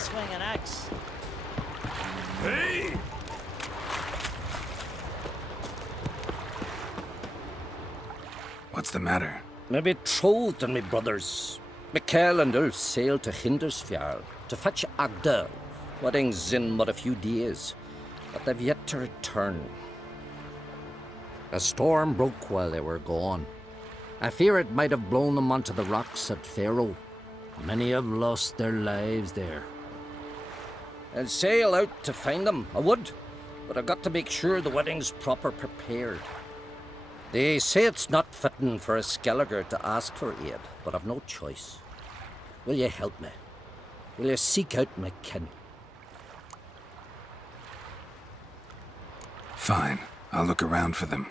swing an axe. Hey! What's the matter? Me betrothed and me brothers. Mikael and Ulf sailed to Hindersfjall to fetch Agda. Wedding's in but a few days, but they've yet to return. A storm broke while they were gone. I fear it might have blown them onto the rocks at Faroe. Many have lost their lives there. I'll sail out to find them, I would, but I've got to make sure the wedding's proper prepared. They say it's not fitting for a Skelliger to ask for aid, but I've no choice. Will you help me? Will you seek out my kin? Fine. I'll look around for them.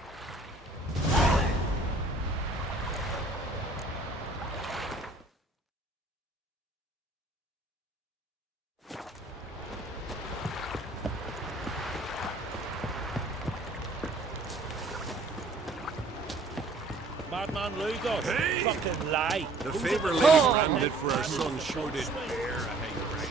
Madman Lugos, Hey! fucking lie. The favor lady branded for our son sure did bear a hang right.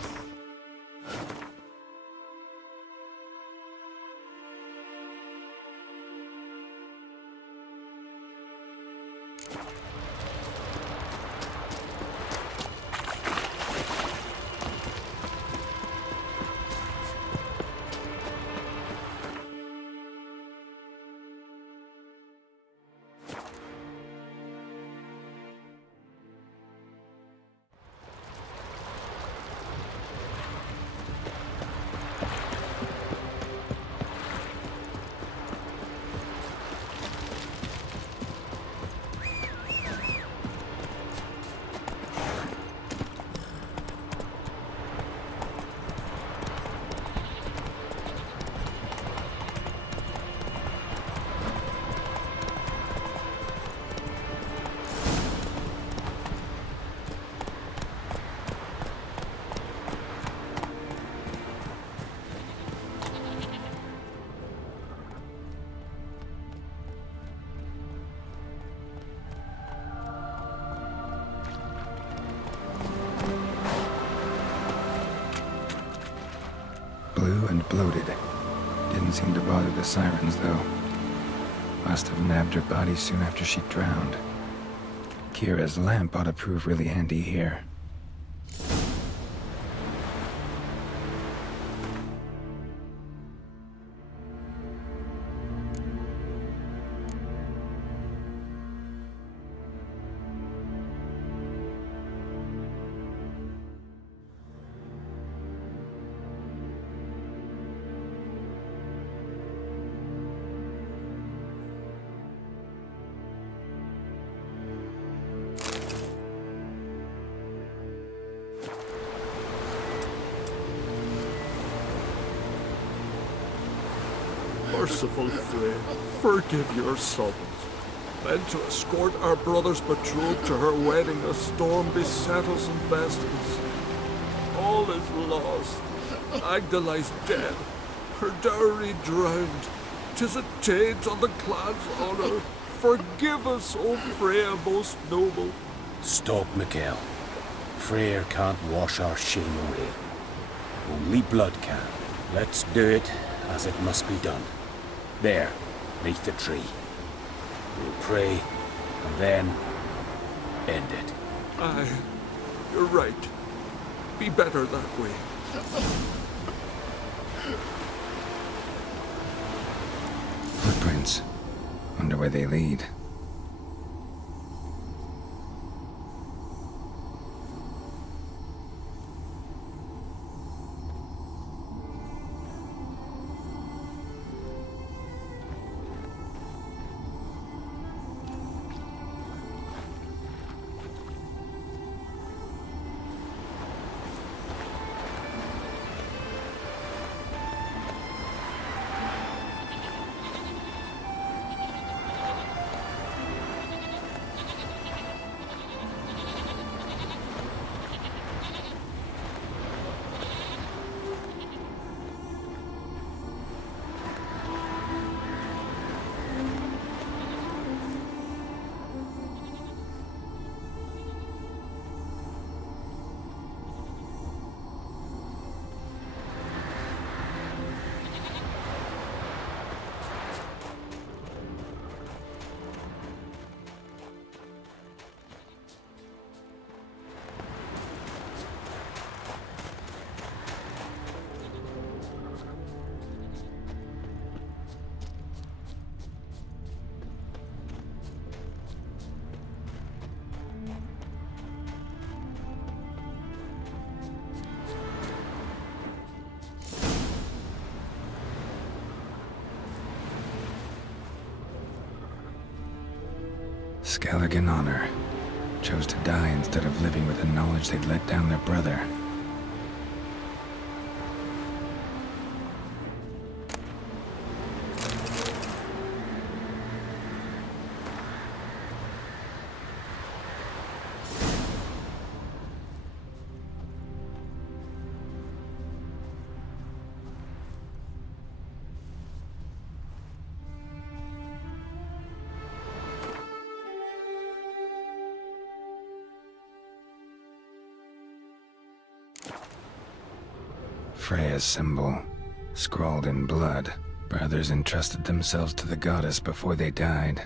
Blue and bloated. Didn't seem to bother the sirens, though. Must have nabbed her body soon after she drowned. Kira's lamp ought to prove really handy here. Merciful Frey, forgive your sons. Then to escort our brother's betrothed to her wedding, a storm beset us and bested us. All is lost. Agda lies dead, her dowry drowned. 'Tis a taint on the clan's honor. Forgive us, O Freya most noble. Stop, Mikael. Freyr can't wash our shame away. Only blood can. Let's do it as it must be done. There, beneath the tree. We'll pray, and then end it. Aye, you're right. Be better that way. Footprints. Wonder where they lead. Skellig in honor chose to die instead of living with the knowledge they'd let down their brother. Freya's symbol, scrawled in blood. Brothers entrusted themselves to the goddess before they died.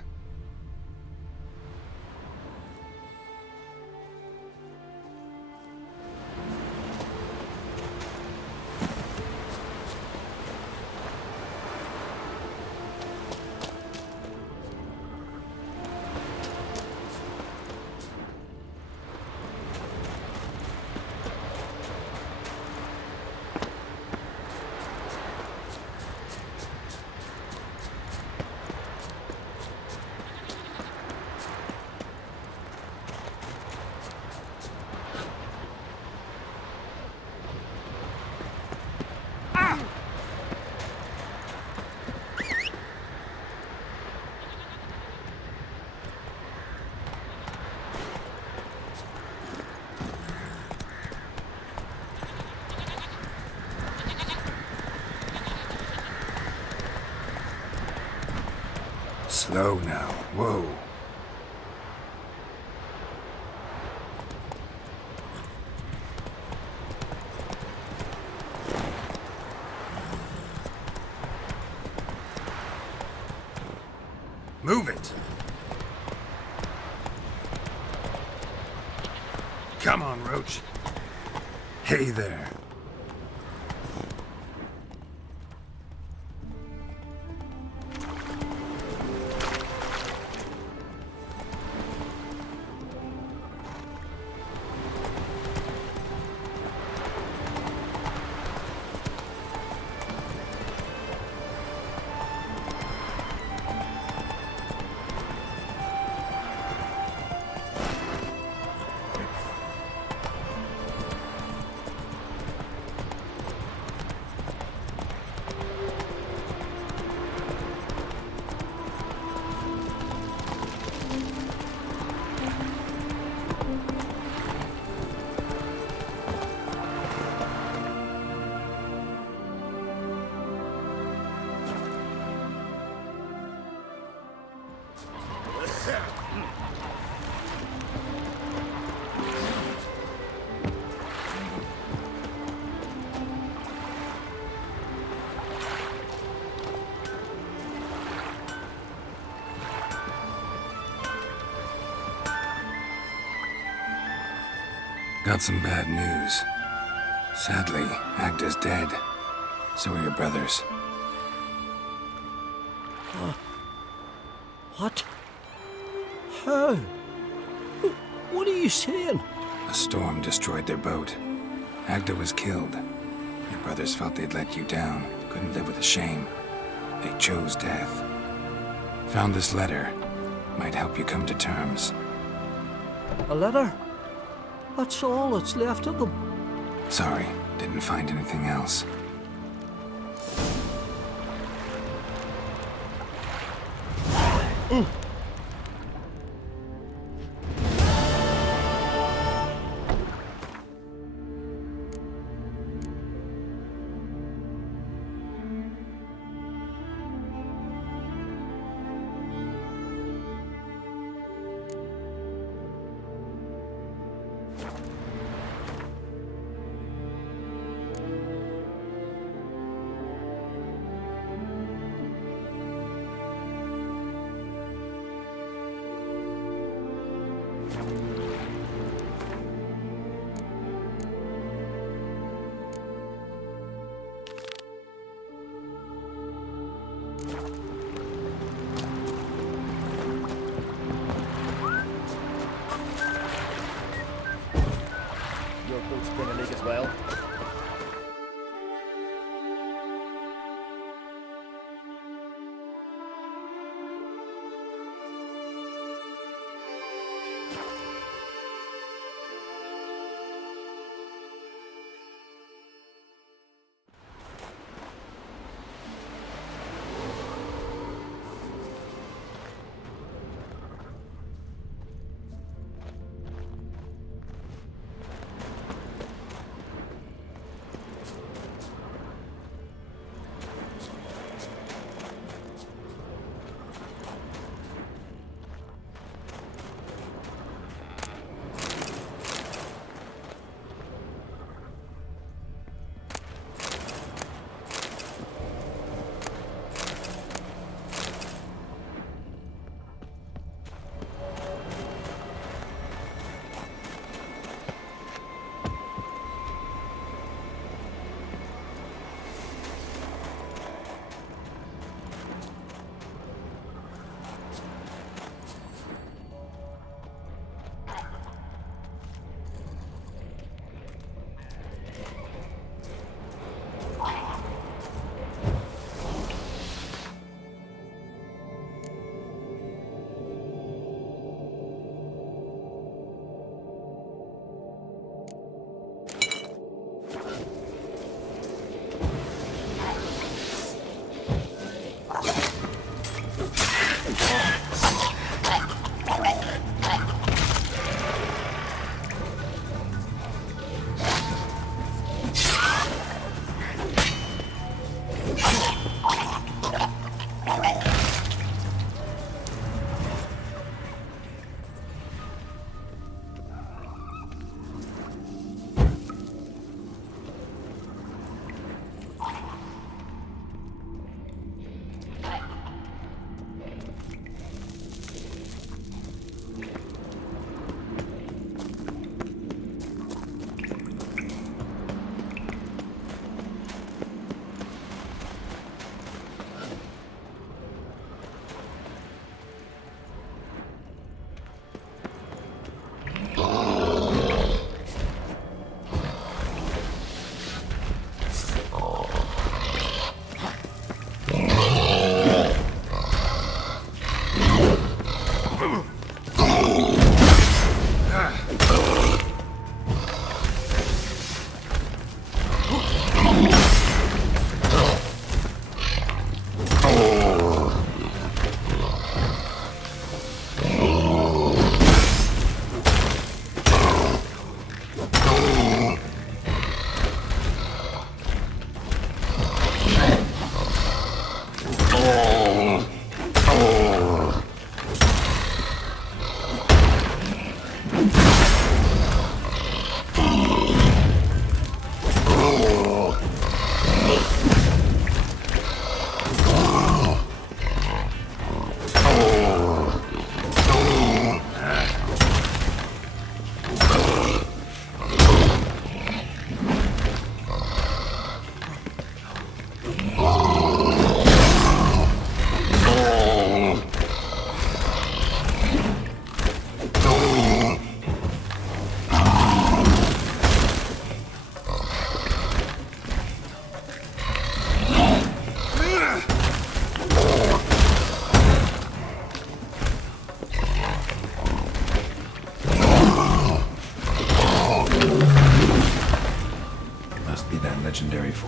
Slow now. Whoa. Move it. Come on, Roach. Hey there. Got some bad news. Sadly, Agda's dead. So are your brothers. What? How? What are you saying? A storm destroyed their boat. Agda was killed. Your brothers felt they'd let you down, couldn't live with the shame. They chose death. Found this letter. Might help you come to terms. A letter? That's all that's left of them. Sorry, didn't find anything else. Your boat's been a leak as well.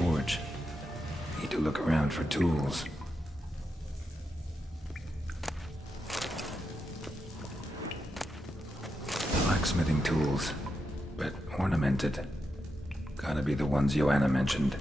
forge. Need to look around for tools. Blacksmithing tools, but ornamented. Gotta be the ones Joanna mentioned.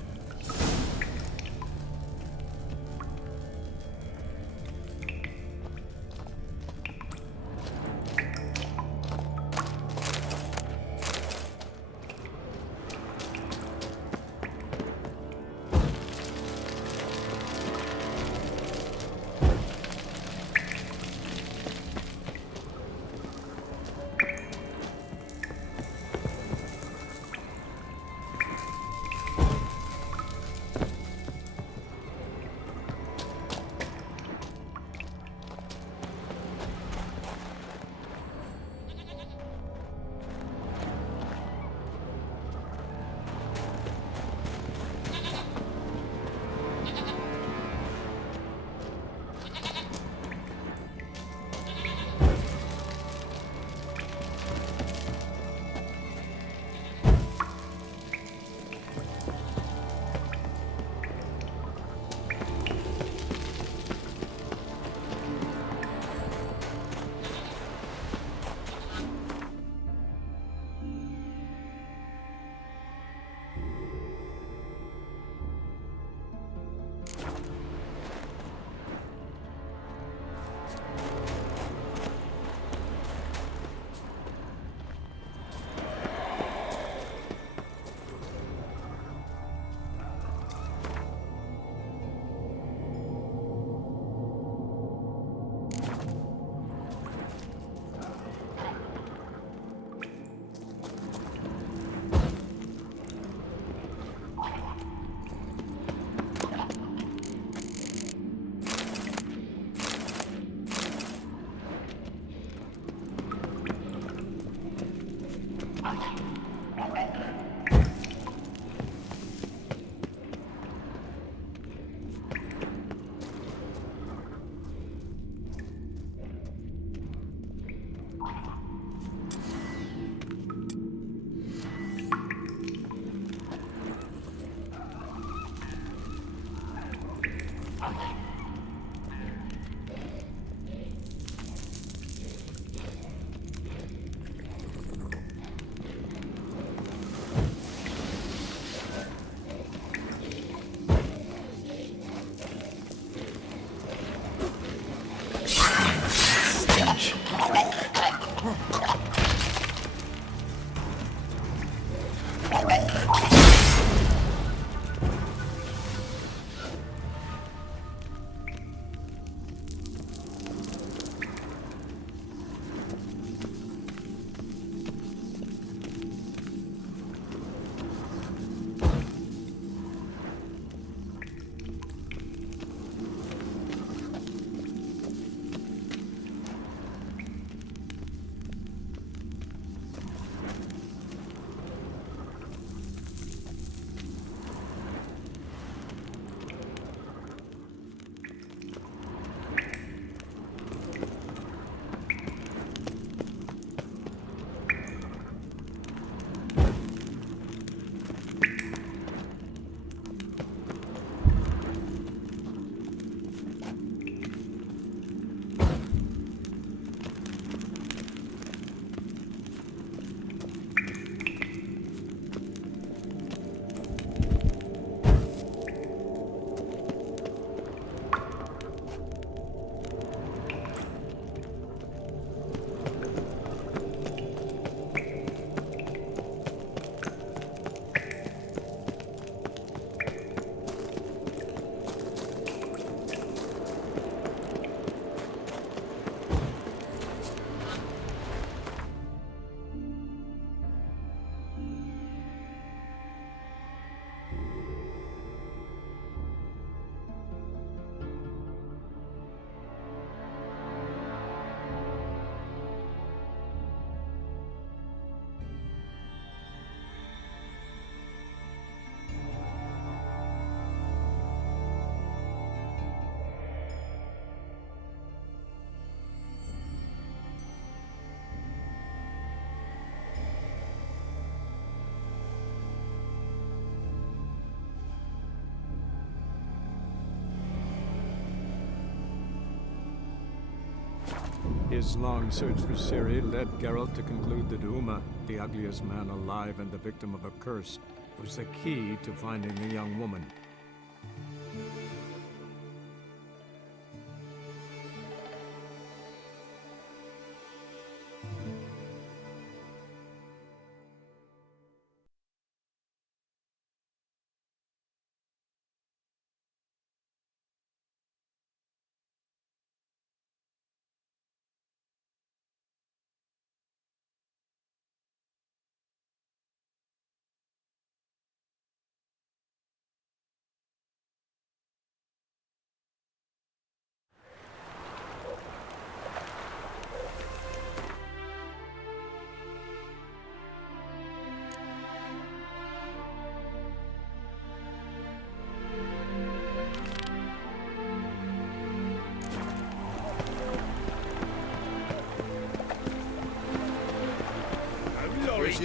His long search for Ciri led Geralt to conclude that Uma, the ugliest man alive and the victim of a curse, was the key to finding the young woman.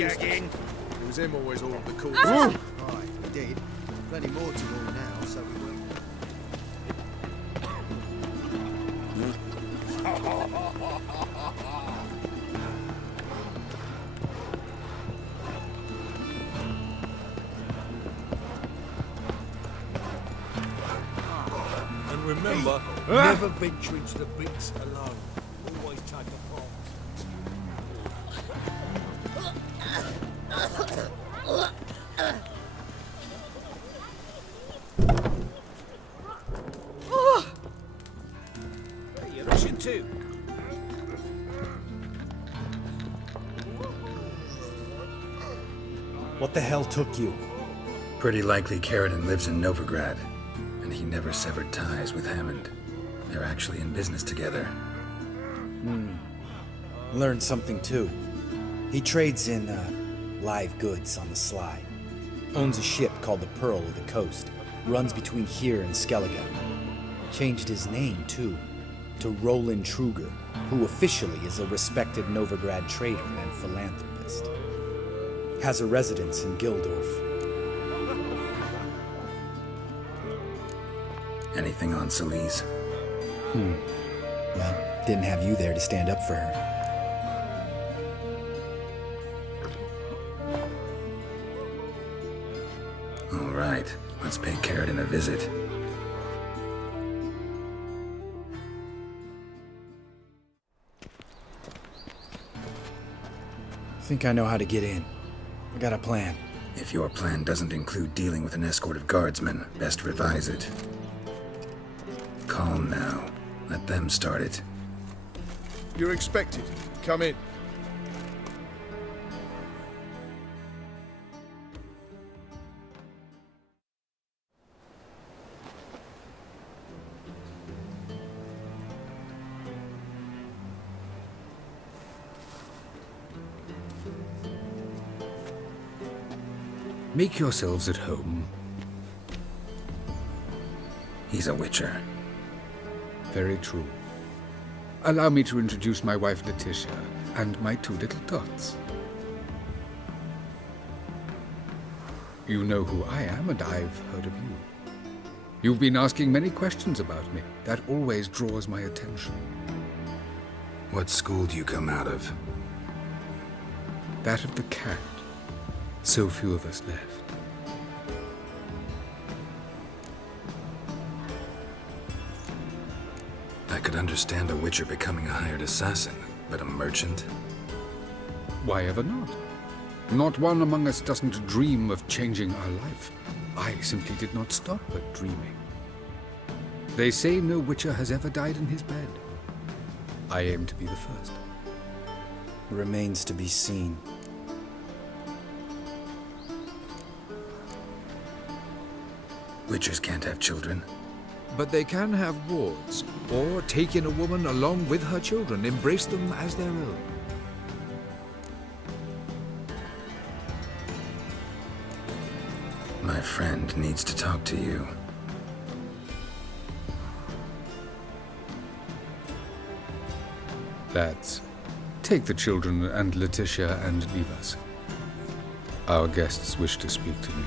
It was him always ordered the course. Right, we did. Plenty more to all now, so we will. And remember, Never venture into the bricks alone. Always take a bomb. Where are you rushing to? What the hell took you? Pretty likely Carradine lives in Novigrad, and he never severed ties with Hammond. They're actually in business together. Learned something too. He trades in live goods on the sly. Owns a ship called the Pearl of the Coast. Runs between here and Skellige. Changed his name too, to Roland Truger, who officially is a respected Novigrad trader and philanthropist. Has a residence in Gildorf. Anything on Celise? Well, didn't have you there to stand up for her. All right, let's pay Carradine a visit. Think I know how to get in. I got a plan. If your plan doesn't include dealing with an escort of guardsmen, best revise it. Calm now. Let them start it. You're expected. Come in. Make yourselves at home. He's a witcher. Very true. Allow me to introduce my wife Letitia and my two little tots. You know who I am, and I've heard of you. You've been asking many questions about me. That always draws my attention. What school do you come out of? That of the cat. So few of us left. I could understand a witcher becoming a hired assassin, but a merchant? Why ever not? Not one among us doesn't dream of changing our life. I simply did not stop at dreaming. They say no witcher has ever died in his bed. I aim to be the first. Remains to be seen. Witchers can't have children. But they can have wards, or take in a woman along with her children, embrace them as their own. My friend needs to talk to you. Lads, take the children and Letitia and leave us. Our guests wish to speak to me.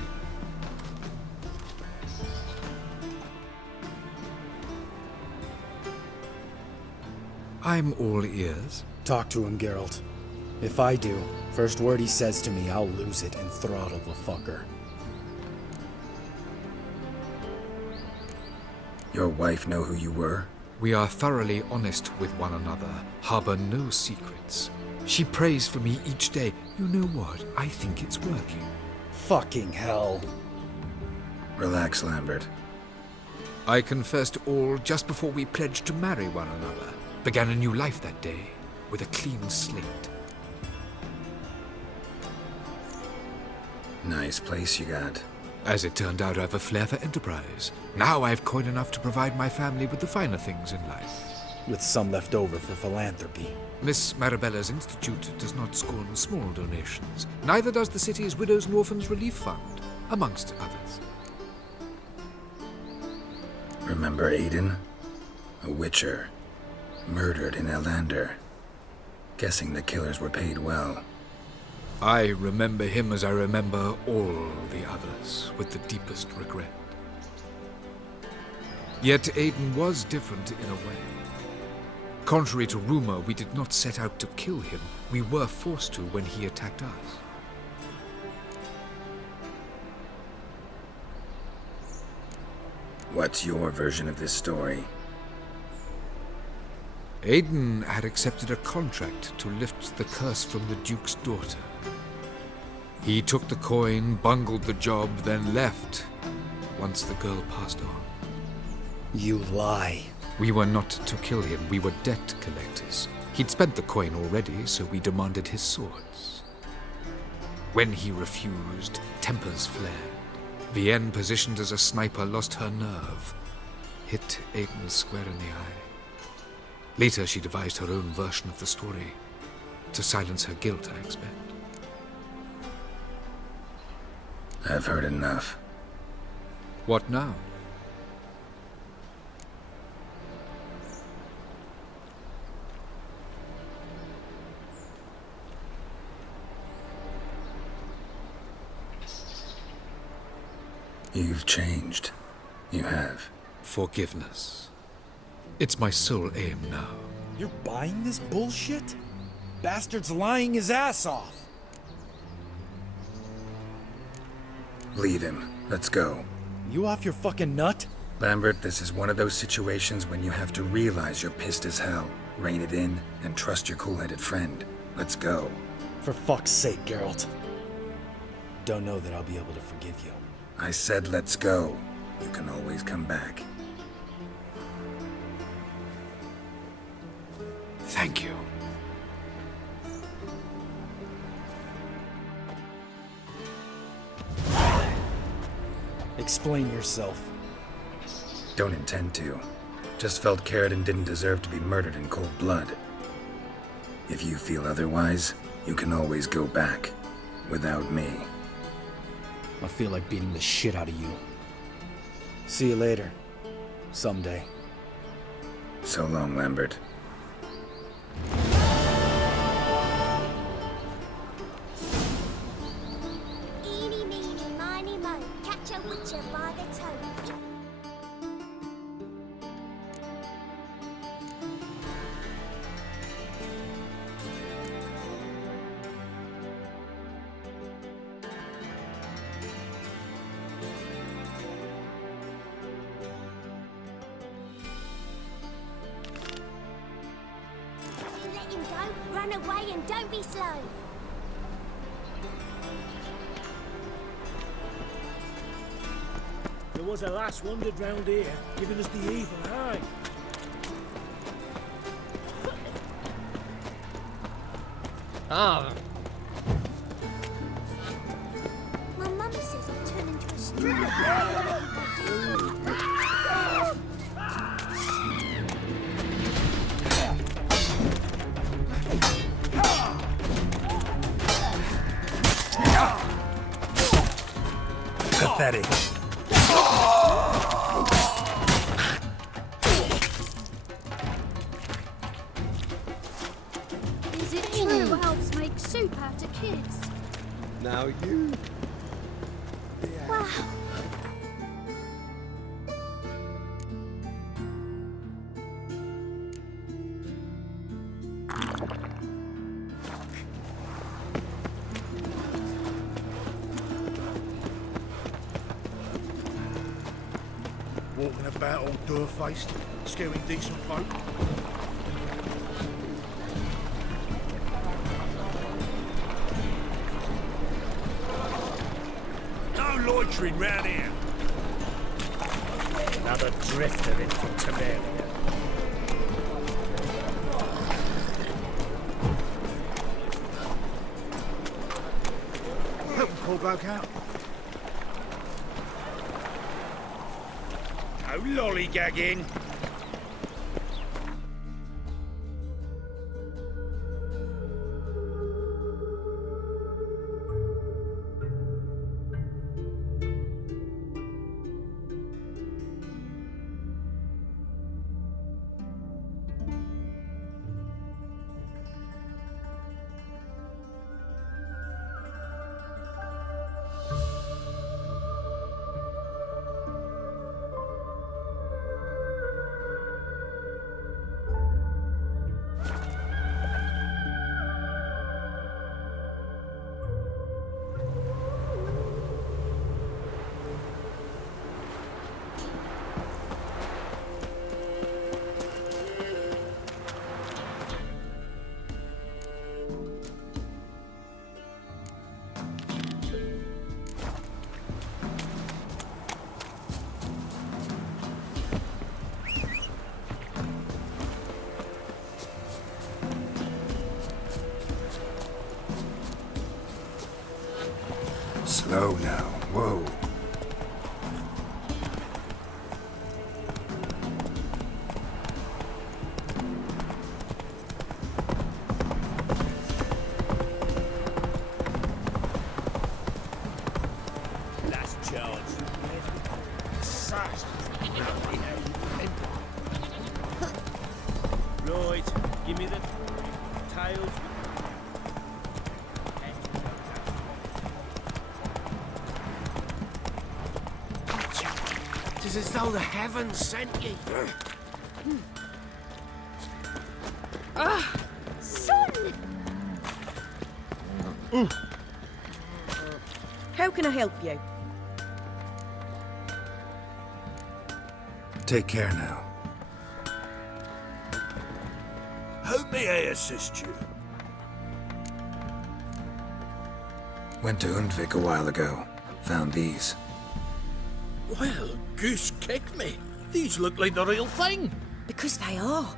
I'm all ears. Talk to him, Geralt. If I do, first word he says to me, I'll lose it and throttle the fucker. Your wife know who you were? We are thoroughly honest with one another, harbor no secrets. She prays for me each day. You know what? I think it's working. Fucking hell. Relax, Lambert. I confessed all just before we pledged to marry one another. Began a new life that day, with a clean slate. Nice place you got. As it turned out, I've a flair for enterprise. Now I've coin enough to provide my family with the finer things in life. With some left over for philanthropy. Miss Marabella's institute does not scorn small donations. Neither does the city's Widows and Orphans Relief Fund, amongst others. Remember Aiden? A witcher. Murdered in Elander. Guessing the killers were paid well. I remember him as I remember all the others, with the deepest regret. Yet Aiden was different in a way. Contrary to rumor, we did not set out to kill him. We were forced to when he attacked us. What's your version of this story? Aiden had accepted a contract to lift the curse from the Duke's daughter. He took the coin, bungled the job, then left once the girl passed on. You lie. We were not to kill him, we were debt collectors. He'd spent the coin already, so we demanded his swords. When he refused, tempers flared. Vienne, positioned as a sniper, lost her nerve. Hit Aiden square in the eye. Later, she devised her own version of the story. To silence her guilt, I expect. I've heard enough. What now? You've changed. You have. Forgiveness. It's my sole aim now. You're buying this bullshit? Bastard's lying his ass off. Leave him. Let's go. You off your fucking nut? Lambert, this is one of those situations when you have to realize you're pissed as hell, rein it in, and trust your cool-headed friend. Let's go. For fuck's sake, Geralt. Don't know that I'll be able to forgive you. I said let's go. You can always come back. Thank you. Explain yourself. Don't intend to. Just felt Carradine didn't deserve to be murdered in cold blood. If you feel otherwise, you can always go back. Without me. I feel like beating the shit out of you. See you later. Someday. So long, Lambert. Eeny, meeny, miny, mo. Catch a witcher by the toe. Let him go. Run away and don't be slow. There was a lass wandered round here, giving us the evil eye. Ah, My mum says I'll turn into a stripper. Pathetic. Is it true elves make soup out of kids? Now you. Wow. about old door-faced, scaring decent folk? No loitering round here. Another drifter in from Temeria. Help him call bloke out. No lollygagging. Slow now. Whoa. Last charge. Right, give me the tails. It's as though the heavens sent ye. Son! How can I help you? Take care now. How may I assist you? Went to Undvik a while ago. Found these. Well, goose kick me. These look like the real thing. Because they are.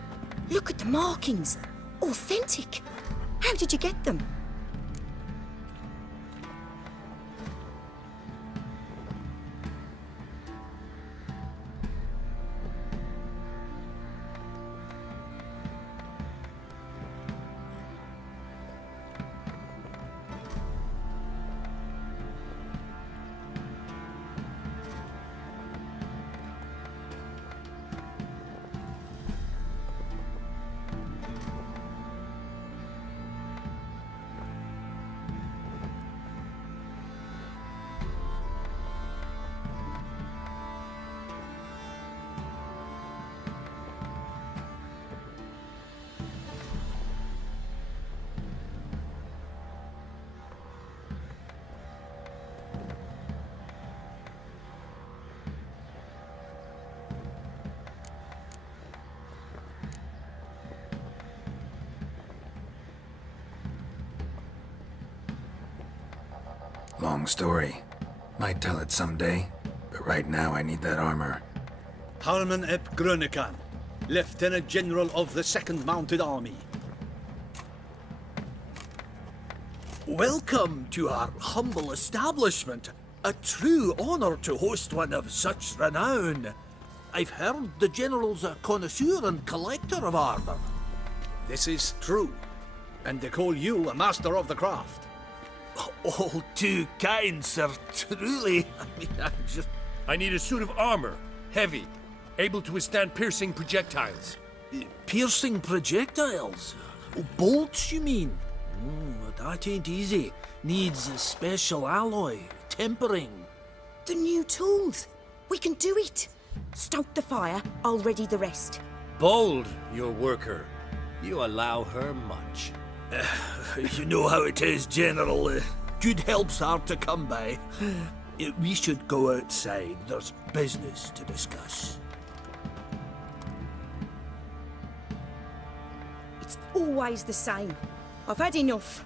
Look at the markings. Authentic. How did you get them? Long story. Might tell it someday, but right now I need that armor. Harman ep Grönekan, Lieutenant General of the 2nd Mounted Army. Welcome to our humble establishment. A true honor to host one of such renown. I've heard the General's a connoisseur and collector of armor. This is true, and they call you a master of the craft. All too kind, sir. Truly. I need a suit of armor. Heavy. Able to withstand piercing projectiles. Piercing projectiles? Oh, bolts, you mean? That ain't easy. Needs a special alloy. Tempering. The new tools. We can do it. Stoke the fire. I'll ready the rest. Bold, your worker. You allow her much. You know how it is, General. Good help's hard to come by. We should go outside. There's business to discuss. always the same. I've had enough.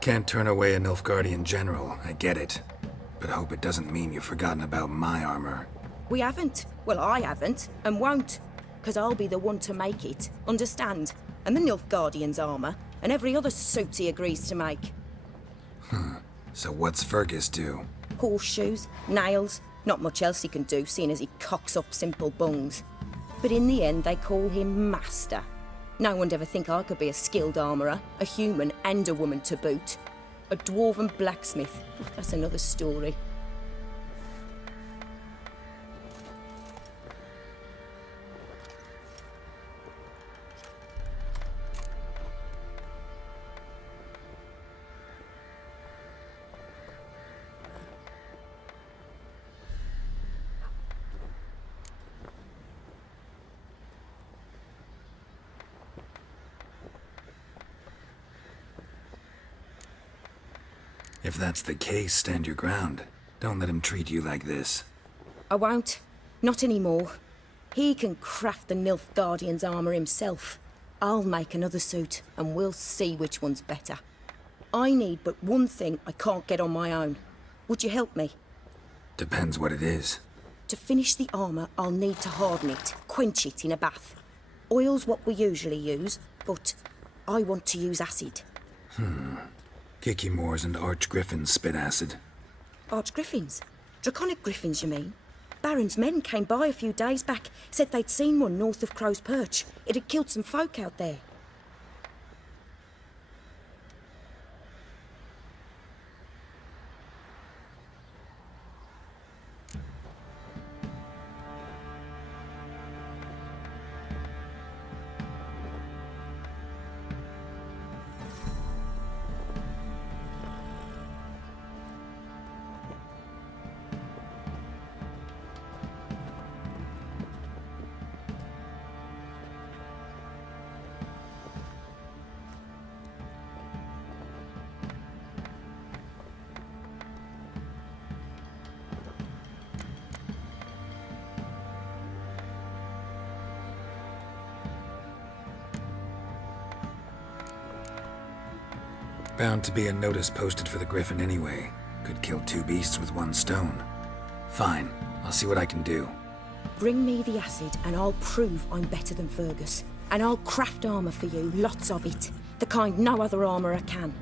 Can't turn away a Nilfgaardian general, I get it. But hope it doesn't mean you've forgotten about my armor. We haven't. Well, I haven't, and won't. Because I'll be the one to make it, understand? And the Nilfgaardian's armour, and every other suit he agrees to make. So what's Fergus do? Horseshoes, nails, not much else he can do, seeing as he cocks up simple bungs. But in the end, they call him Master. No one'd ever think I could be a skilled armourer, a human and a woman to boot. A dwarven blacksmith, that's another story. If that's the case, stand your ground. Don't let him treat you like this. I won't. Not anymore. He can craft the Nilfgaardian's armour himself. I'll make another suit, and we'll see which one's better. I need but one thing I can't get on my own. Would you help me? Depends what it is. To finish the armour, I'll need to harden it, quench it in a bath. Oil's what we usually use, but I want to use acid. Kicky Moors and Archgriffins spit acid. Archgriffins? Draconic griffins, you mean? Baron's men came by a few days back, said they'd seen one north of Crow's Perch. It had killed some folk out there. Bound to be a notice posted for the Griffin anyway. Could kill two beasts with one stone. Fine, I'll see what I can do. Bring me the acid and I'll prove I'm better than Fergus. And I'll craft armour for you, lots of it. The kind no other armourer can.